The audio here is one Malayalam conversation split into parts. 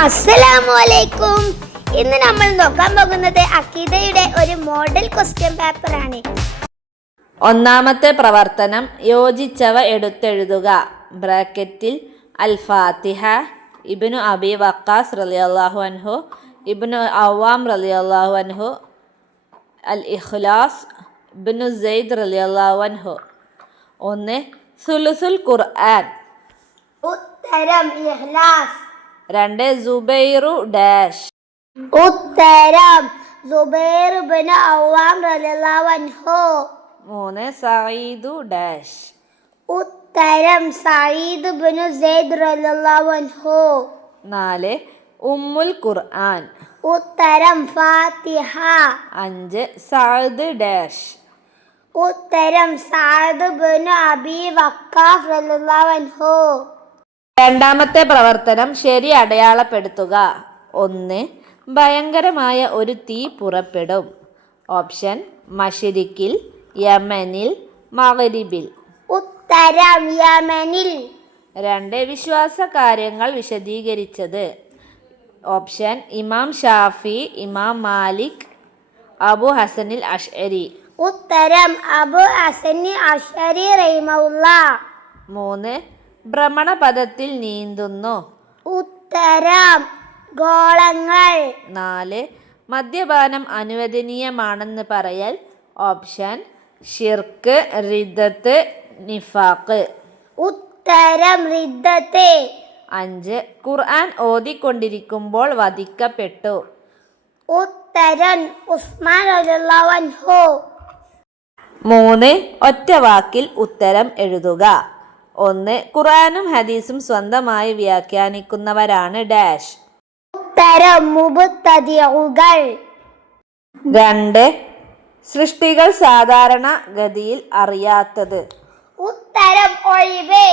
അസ്സലാമു അലൈക്കും ഇന്ന് നമ്മൾ നോക്കാൻ പോകുന്നത് അക്കീദയുടെ ഒരു മോഡൽ ക്വസ്റ്റ്യൻ പേപ്പർ ആണ്. ഒന്നാമത്തെ പ്രവർത്തനം യോജിച്ചവ എടുത്തെഴുതുക. ബ്രാക്കറ്റിൽ അൽ ഫാത്തിഹ ഇബ്നു അബി വക്കാസ് റളിയല്ലാഹു അൻഹു ഇബിനു അവാം റളിയല്ലാഹു അൻഹു അൽ ഇഖ്ലാസ് ഇബിനു സെയ്ദ് റളിയല്ലാഹു അൻഹു. ഒന്ന് സുലുസുൽ ഖുർആൻ. ഉത്തരം ഇഖ്ലാസ്. രണ്ട് സുബൈറു ഡാഷ്. ഉത്തരം സുബൈർ റളിയല്ലാഹു അൻഹു. മൂന്ന് സഈദു ഡാഷ്. ഉത്തരം സഈദ് ഇബ്നു സെയ്ദ് റളിയല്ലാഹു അൻഹു. നാല് ഉമ്മുൽ ഖുർആൻ. ഉത്തരം ഫാത്തിഹ. അഞ്ച് സഅദ് ഡാഷ്. ഉത്തരം സഅദ് ബിൻ അബി വക്കാസ് റളിയല്ലാഹു അൻഹു. രണ്ടാമത്തെ പ്രവർത്തനം ശരി അടയാളപ്പെടുത്തുക. ഒന്ന് ഭയങ്കരമായ ഒരു തീ പുറപ്പെടും. ഓപ്ഷൻ മഷിരിക്കിൽ യമനിൽ മകരിബിൽ ഉത്തരം യമനിൽ. രണ്ട് വിശ്വാസ കാര്യങ്ങൾ വിശദീകരിച്ചത്. ഓപ്ഷൻ ഇമാം ഷാഫി ഇമാം മാലിക് അബു ഹസനിൽ അഷ്അരി. ഉത്തരം അബു ഹസനിൽ അഷരി റഹിമഉല്ല മൂന്ന് ഭ്രമണപഥത്തിൽ നീന്തുന്നു. ഉത്തരം. ഗോളങ്ങൾ. നാല്. മദ്യപാനം അനുവദനീയമാണെന്ന് പറയൽ. ഓപ്ഷൻ. ഷിർക്ക് റിദത്ത് നിഫാക്ക് ഉത്തരം. റിദ്ദത്തെ അഞ്ച്. ഖുർആൻ ഓതിക്കൊണ്ടിരിക്കുമ്പോൾ വധിക്കപ്പെട്ടു. ഉത്തരം. ഉസ്മാൻ മൂന്ന്. ഒറ്റ വാക്കിൽ ഉത്തരം എഴുതുക. ഒന്ന് ഖുറാനും ഹദീസും സ്വന്തമായി വ്യാഖ്യാനിക്കുന്നവരാണ് ഡാഷ്. ഉത്തരം രണ്ട് സൃഷ്ടികൾ സാധാരണ ഗതിയിൽ അറിയാത്തത്. ഉത്തരം ഒഴിവേ.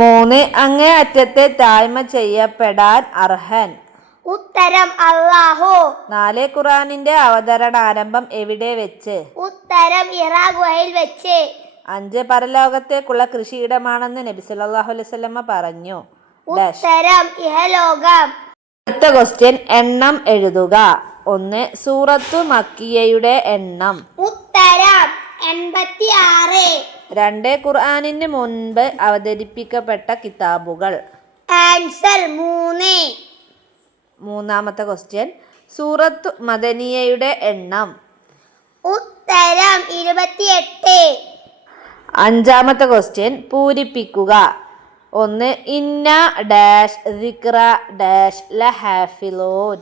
മൂന്ന് അങ്ങേ അറ്റത്തെ താഴ്മ ചെയ്യപ്പെടാൻ അർഹൻ. ഉത്തരം അള്ളാഹു നാല് ഖുറാനിന്റെ അവതരണാരംഭം എവിടെ വെച്ച്? ഉത്തരം ഇറാ ഗുഹയിൽ വെച്ച്. അഞ്ച് പരലോകത്തേക്കുള്ള കൃഷിയിടമാണെന്ന് നബി സല്ലാഹു അലൈഹി വസല്ലമ പറഞ്ഞു. ഉത്തരം ഇഹലോകം. അടുത്ത ക്വസ്റ്റ്യൻ എണ്ണം എഴുതുക. ഒന്ന് സൂറത്തു മക്കിയയുടെ എണ്ണം. ഉത്തരം എൺപത്തി ആറ് രണ്ട് ഖുർആാനിന് മുൻപ് അവതരിപ്പിക്കപ്പെട്ട കിതാബുകൾ. ആൻസർ മൂന്ന്. മൂന്നാമത്തെ ക്വസ്റ്റ്യൻ സൂറത്തു മദനിയയുടെ എണ്ണം. ഉത്തരം ഇരുപത്തിയെട്ട്. അഞ്ചാമത്തെ ക്വസ്റ്റ്യൻ പൂരിപ്പിക്കുക. ഒന്ന് ഇന്ന ഡാഷ് ദിക്ര ഡാഷ് ലഹാഫിലോൻ.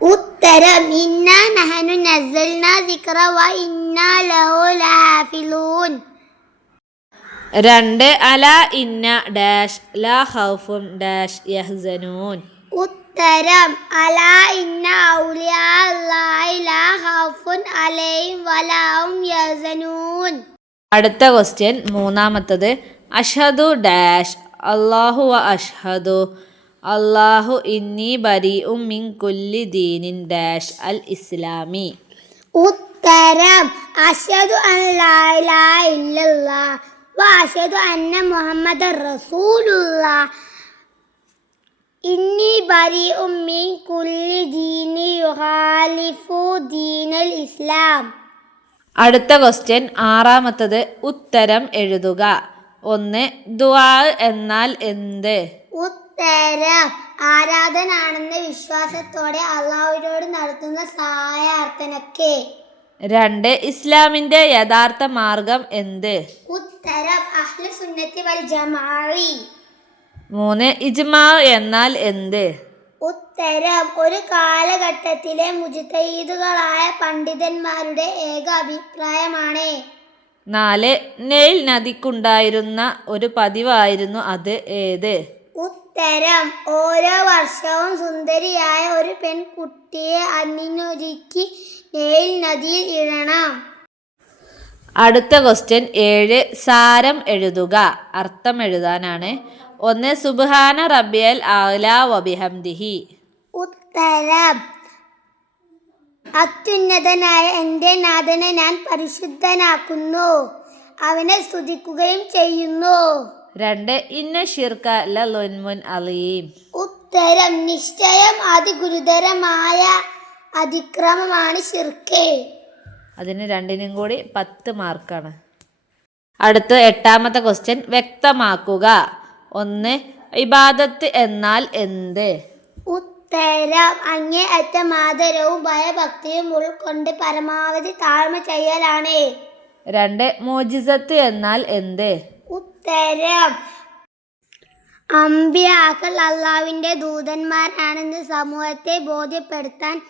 ഉത്തരം ഇന്ന നഹനു നസൽന ദിക്റ വ ഇന്ന ലഹു ലഹാഫിലൂൻ. രണ്ട് അല ഇന്ന ഡാഷ് ലാ ഡാഷ് യഹ്സനൂൻ. ഉത്തരം അല ഇന്ന ഔലിയാ അല്ലാഹി ലാ ഖൗഫുൻ അലൈഹിം വലാഹും യഹ്സനൂൻ. അടുത്ത ക്വസ്റ്റ്യൻ മൂന്നാമത്തത്. അഷദു ഡാഷ്. അള്ളാഹു വ അഷ്ഹദു. അള്ളാഹു ഇന്നി ബരി ഉമ്മിൻ മിൻ കുല്ലി ദീനിൻ ഡാഷ് അൽ ഇസ്ലാമി. ഉത്തരം. അഷദു അൻ ലാ ഇലാഹ ഇല്ലല്ലാഹ്. വ അഷ്ഹദു അന്ന മുഹമ്മദ് റസൂലുള്ളാഹ്. ഇന്നി ബരി മിൻ കുല്ലി ദീനി യുഖാലിഫു ദീനൽ ഇസ്ലാം. അടുത്ത ക്വസ്റ്റ്യൻ ആറാമത്തത് ഉത്തരം എഴുതുക. ഒന്ന് ദുആ എന്നാൽ എന്ത്? ഉത്തരം. ആരാധനാണെന്ന വിശ്വാസത്തോടെ അള്ളാഹുവിനോട് നടത്തുന്ന സഹായാർത്ഥനയ്ക്ക് രണ്ട് ഇസ്ലാമിന്റെ യഥാർത്ഥ മാർഗം എന്ത്? ഉത്തരം അഹ്ലു സുന്നത്തി വൽ ജമാഅി. മൂന്ന് ഇജ്മാ എന്നാൽ എന്ത്? ഉത്തരം. ഒരു കാലഘട്ടത്തിലെ മുജിതീദുകളായ പണ്ഡിതന്മാരുടെ ഏക അഭിപ്രായമാണ് നാല് നെയിൽ നദിക്കുണ്ടായിരുന്ന ഒരു പതിവായിരുന്നു അത്. ഏത്? ഉത്തരം. ഓരോ വർഷവും സുന്ദരിയായ ഒരു പെൺകുട്ടിയെ അണിഞ്ഞൊരുക്കി നെയിൽ നദിയിൽ ഇടണം. അടുത്ത ക്വസ്റ്റ്യൻ ഏഴ് സാരം എഴുതുക. അർത്ഥം എഴുതാനാണ്. ഒന്ന് സുബ്ഹാന റബ്ബിയൽ ആല വബിഹംദിഹി. ഉത്തരം. അത്യുന്നതനായ എന്റെ നാഥനെ ഞാൻ പരിശുദ്ധനാക്കുന്നു. അവനെ സ്തുതിക്കുകയും ചെയ്യുന്നു. രണ്ട് ഇന്ന ഷിർക്ക ലുൻമുൻ അലീം. ഉത്തരം നിശ്ചയം അതിഗുരുതരമായ അതിക്രമമാണ് ശിർക്കേ. അതിന് രണ്ടിനും കൂടി പത്ത് മാർക്കാണ്. അടുത്ത എട്ടാമത്തെ ക്വസ്റ്റ്യൻ വ്യക്തമാക്കുക. ഒന്ന്. ഇബാദത്ത് എന്നാൽ എന്ത്? ഉത്തരം. അങ്ങേയറ്റം ആദരവും ഭയഭക്തിയും ഉൾക്കൊണ്ട് പരമാവധി താഴ്മ ചെയ്യലാണ്. രണ്ട്. മോജിസത്ത് എന്നാൽ എന്ത്? ഉത്തരം. അമ്പിയാക്കൾ അള്ളാവിന്റെ ദൂതന്മാരാണെന്ന് സമൂഹത്തെ ബോധ്യപ്പെടുത്താൻ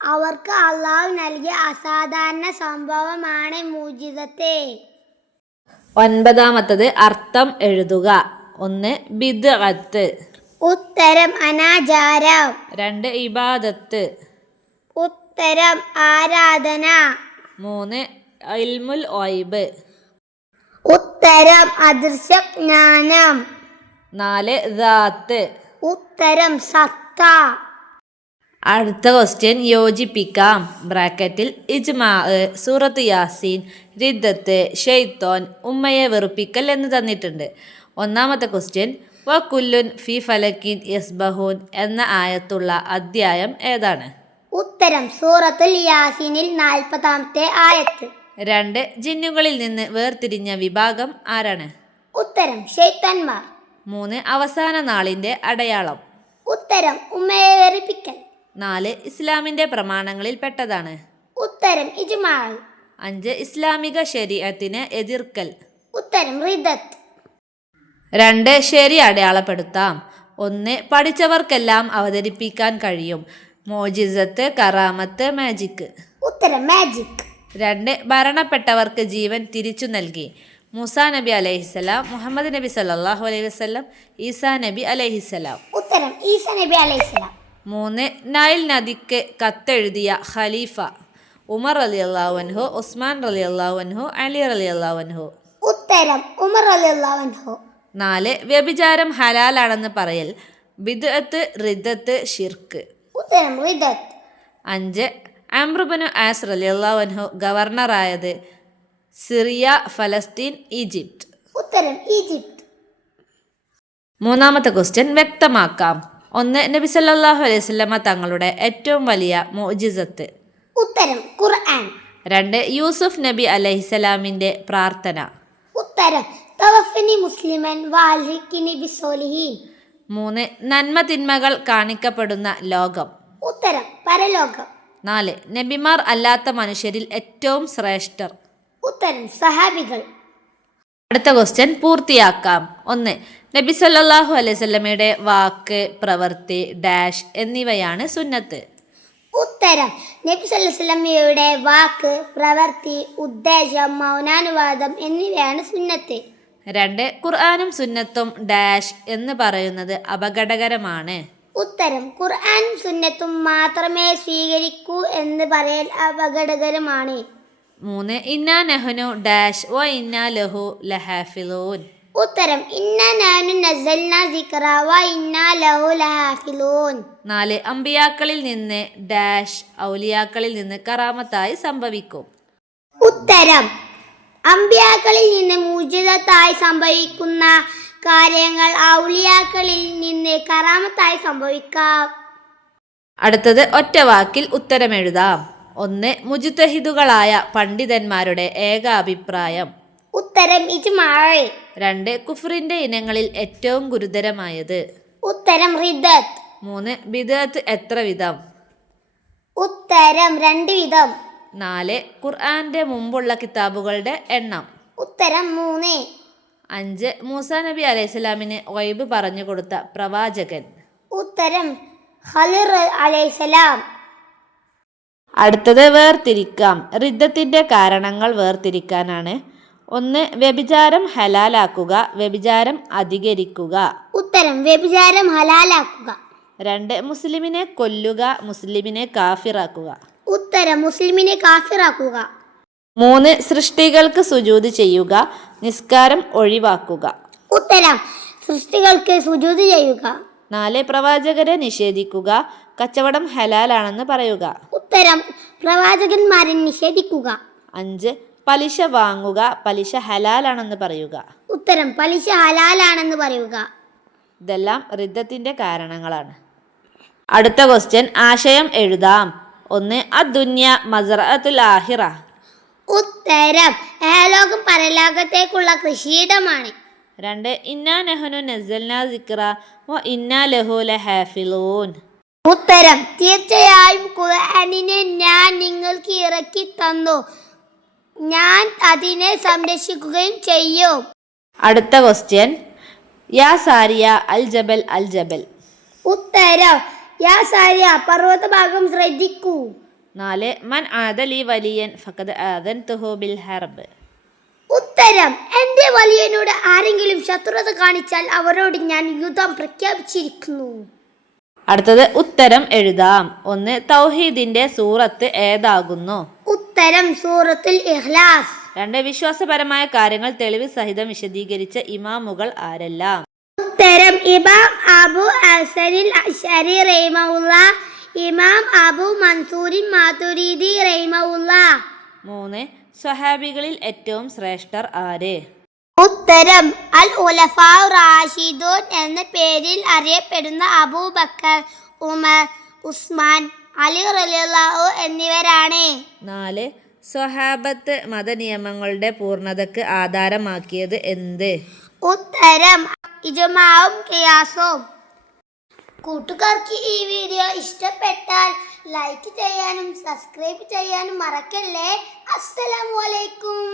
അവർക്ക് അള്ളാഹു നൽകിയ അസാധാരണ സംഭവമാണ് മൂജിതത്തെ ഒൻപതാമത്തത് അർത്ഥം എഴുതുക. ഒന്ന് ബിദ്അത്ത് ഉത്തരം അനാചാരം. രണ്ട് ഇബാദത്ത്. ഉത്തരം ആരാധന. മൂന്ന് ഇൽമുൽ ഒയ്ബ് ഉത്തരം അദൃശ്യജ്ഞാനം. നാല് ദാത്ത്. ഉത്തരം സത്ത. അടുത്ത ക്വസ്റ്റ്യൻ യോജിപ്പിക്കാം. ബ്രാക്കറ്റിൽ ഇജ്മാ സൂറത്ത് യാസീൻ റിദ്ദത്ത് ഷെയ്ത്തോൻ ഉമ്മയെ വെറുപ്പിക്കൽ എന്ന് തന്നിട്ടുണ്ട്. ഒന്നാമത്തെ ക്വസ്റ്റ്യൻ വ കുല്ലുൻ ഫി ഫലക്കിൻ യസ്ബഹൂൻ എന്ന ആയത്തുള്ള അധ്യായം ഏതാണ്? ഉത്തരം സൂറത്തുൽ യാസീനിൽ നാൽപ്പതാമത്തെ ആയത്ത്. രണ്ട് ജിന്നുകളിൽ നിന്ന് വേർതിരിഞ്ഞ വിഭാഗം ആരാണ്? ഉത്തരം ഷെയ്ത്തന്മാർ മൂന്ന് അവസാന നാളിന്റെ അടയാളം. ഉത്തരം ഉമ്മയെ വെറുപ്പിക്കൽ. നാല് ഇസ്ലാമിന്റെ പ്രമാണങ്ങളിൽ പെട്ടതാണ് ഉത്തരം ഇജ്മാൽ. അഞ്ച് ഇസ്ലാമിക ശരീഅത്തിനെ എതിർക്കൽ. ഉത്തരം റിദത്ത്. രണ്ട് ശരി അടയാളപ്പെടുത്താം. ഒന്ന് പഠിച്ചവർക്കെല്ലാം അവതരിപ്പിക്കാൻ കഴിയും. മോജിസത്ത് കറാമത്ത് മാജിക്ക് ഉത്തരം മാജിക്. രണ്ട് ഭരണപ്പെട്ടവർക്ക് ജീവൻ തിരിച്ചു നൽകി. മൂസ നബി അലൈഹിസ്സലാം മുഹമ്മദ് നബി സല്ലാഹു അലൈഹി വസല്ലം ഈസാ നബി അലൈഹിസ്സലാം ഉത്തരം ഈസ നബി അലൈഹിസ്സലാം മൂന്ന്. നൈൽ നദിക്ക് കത്തെഴുതിയ ഖലീഫ. ഉമർ അലി അള്ളാഹുൻഹു ഉസ്മാൻ അലി അള്ളാഹുൻഹു അലി അലി അള്ളാഹുൻഹു ഉത്തരം ഉമർ അലി അള്ളാഹുൻഹു നാല്. വ്യഭിചാരം ഹലാലാണെന്ന് പറയൽ. ബിദ്അത്ത് റിദത്ത് ഷിർക്ക് ഉത്തരം റിദത്ത് അഞ്ച്. അമ്രുബനു ആസ് അലി അള്ളാഹുൻഹു ഗവർണറായത് സിറിയ ഫലസ്തീൻ ഈജിപ്ത്. ഉത്തരം ഈജിപ്ത്. മൂന്നാമത്തെ ക്വസ്റ്റ്യൻ വ്യക്തമാക്കാം. ഒന്ന് നബി സല്ലാഹു അലൈഹി വസല്ലമ തങ്ങളുടെ ഏറ്റവും വലിയ മോജിസത്ത്. ഉത്തരം ഖുർആൻ. രണ്ട് യൂസുഫ് നബി അലൈഹിസലാമിന്റെ പ്രാർത്ഥന. ഉത്തരം മുസ്ലിമൻ മൂന്ന് നന്മ തിന്മകൾ കാണിക്കപ്പെടുന്ന ലോകം. ഉത്തരം പരലോകം. നാല് നബിമാർ അല്ലാത്ത മനുഷ്യരിൽ ഏറ്റവും ശ്രേഷ്ഠർ. ഉത്തരം സഹാബികൾ. അടുത്ത ക്വസ്റ്റ്യൻ പൂർത്തിയാക്കാം. ഒന്ന് നബി സല്ലാഹു അലൈഹി വസല്ലമയുടെ വാക്ക് പ്രവൃത്തി ഡാഷ് എന്നിവയാണ് സുന്നത്ത്. ഉത്തരം നബി സല്ലമയുടെ വാക്ക് പ്രവൃത്തി ഉദ്ദേശം മൗനാനുവാദം എന്നിവയാണ് സുന്നത്ത്. രണ്ട് ഖുർആാനും സുന്നത്തും ഡാഷ് എന്ന് പറയുന്നത് അപകടകരമാണ്. ഉത്തരം ഖുർആൻ സുന്നത്തും മാത്രമേ സ്വീകരിക്കൂ എന്ന് പറയൽ അപകടകരമാണ്. മൂന്ന്. ഇന്നാ നെഹ്നു ഡാഷ് വ ഇന്ന ലഹു ലഹാഫിലൂൻ. ഉത്തരം ഇന്ന നാനു നസൽന സിക്റ വ ഇന്ന ലഹു ലഹാഫിലൂൻ. നാല് അമ്പിയാക്കളിൽ നിന്ന് ഡാഷ് ഔലിയാക്കളിൽ നിന്ന് കറാമത്തായി സംഭവിക്കും. ഉത്തരം അമ്പിയാക്കളിൽ നിന്ന് മൂജിതത്തായി സംഭവിക്കുന്ന കാര്യങ്ങൾ ഔലിയാക്കളിൽ നിന്ന് കറാമത്തായി സംഭവിക്കാം. അടുത്തത് ഒറ്റ വാക്കിൽ ഉത്തരമെഴുതാം. ഒന്ന് മുജുത്തഹിദുകളായ പണ്ഡിതന്മാരുടെ ഏകാഭിപ്രായം. ഉത്തരം ഇജ്മാഴ് രണ്ട് കുഫറിന്റെ ഇനങ്ങളിൽ ഏറ്റവും ഗുരുതരമായത്. ഉത്തരം റിദത്ത്. മൂന്ന് ബിദഅത്ത് എത്ര വിധം? ഉത്തരം രണ്ട് വിധം. നാല് ഖുർആന്റെ മുമ്പുള്ള കിതാബുകളുടെ എണ്ണം. ഉത്തരം മൂന്ന്. അഞ്ച് മൂസ നബി അലൈഹിസ്സലാമിന് ഒയ്ബ് പറഞ്ഞു കൊടുത്ത പ്രവാചകൻ. ഉത്തരം ഖലിർ അലൈസലാം അടുത്തത് വേർതിരിക്കാം. റിദ്ധത്തിന്റെ കാരണങ്ങൾ വേർതിരിക്കാനാണ്. ഒന്ന് വ്യഭിചാരം ഹലാലാക്കുക. വ്യഭിചാരം അധികരിക്കുക. ഉത്തരം വ്യഭിചാരം ഹലാലാക്കുക. രണ്ട് മുസ്ലിമിനെ കൊല്ലുക. മുസ്ലിമിനെ കാഫിറാക്കുക. ഉത്തരം മുസ്ലിമിനെ കാഫിറാക്കുക. മൂന്ന് സൃഷ്ടികൾക്ക് സുജൂത് ചെയ്യുക. നിസ്കാരം ഒഴിവാക്കുക. ഉത്തരം സൃഷ്ടികൾക്ക് സുജൂത് ചെയ്യുക. നാല് പ്രവാചകരെ നിഷേധിക്കുക. കച്ചവടം ഹലാലാണെന്ന് പറയുക. ഉത്തരം പ്രവാചകന്മാരെ നിഷേധിക്കുക. അഞ്ച് പലിശ വാങ്ങുക പലിശ ഹലാലാണെന്ന് പറയുക. ഉത്തരം പലിശ ഹലാലാണെന്ന് പറയുക. ഇതെല്ലാം റിദ്ധത്തിന്റെ കാരണങ്ങളാണ്. അടുത്ത ക്വസ്റ്റ്യൻ ആശയം എഴുതാം. ഒന്ന് അദ്ദുന്യ മസറത്തുൽ ആഹിറ. ഉത്തരം ഏലോകം പരലോകത്തേക്കുള്ള കൃഷിയിടമാണ്. രണ്ട് ഇന്നാ നെഹനു നസൽന സിക്ര വ ഇന്നാ ലഹു ലഹാഫിലൂൻ. ഉത്തരം. തീർച്ചയായും ഖുർആനിനെ ഞാൻ നിങ്ങൾക്ക് ഇറക്കി തന്നു. ഞാൻ അതിനെ സംരക്ഷിക്കുകയും ചെയ്യും. അടുത്ത ക്വസ്റ്റ്യൻ യാ സാരിയ അൽ ജബൽ അൽ ജബൽ. ഉത്തരം. യാ സാരിയ പർവത ഭാഗം ശ്രദ്ധിക്കൂ. നാല്. മൻ ആദലി വലിയൻ ഫഖദ് ആദൻ തുഹു ബിൽ ഹർബ്. ഉത്തരം. എന്റെ വലിയനോട് ആരെങ്കിലും ശത്രുത കാണിച്ചാൽ അവരോട് ഞാൻ യുദ്ധം പ്രഖ്യാപിച്ചിരിക്കുന്നു. അടുത്തത് ഉത്തരം എഴുതാം. ഒന്ന് തൗഹീദിന്റെ സൂറത്ത് ഏതാകുന്നു? ഉത്തരം സൂറത്തുൽ ഇഖ്ലാസ്. രണ്ട് വിശ്വാസപരമായ കാര്യങ്ങൾ തെളിവ് സഹിതം വിശദീകരിച്ച ഇമാമുകൾ ആരെല്ലാം? ഉത്തരം ഇമാം അബു അസനിൽ അശരി റഹിമഉള്ള ഇമാം അബു മൻസൂരി മാതുരീദി റഹിമഉള്ള മൂന്ന് സ്വഹാബികളിൽ ഏറ്റവും ശ്രേഷ്ഠർ ആര്? ഉത്തരം. അൽ ഉലഫാ റാഷിദൂൻ എന്ന പേരിൽ അറിയപ്പെടുന്ന അബൂബക്കർ ഉമർ ഉസ്മാൻ അലി റലിയല്ലാഹു എന്നിവരാണ്. നാല്. സ്വഹാബത്ത് മതനിയമങ്ങളുടെ പൂർണതക്ക് ആധാരമാക്കിയത് എന്ത്? ഉത്തരം. ഇജമാവും കിയാസും. കൂട്ടുകാർക്ക് ഈ വീഡിയോ ഇഷ്ടപ്പെട്ടാൽ ലൈക്ക് ചെയ്യാനും സബ്സ്ക്രൈബ് ചെയ്യാനും മറക്കല്ലേ. അസ്സലാമു അലൈക്കും.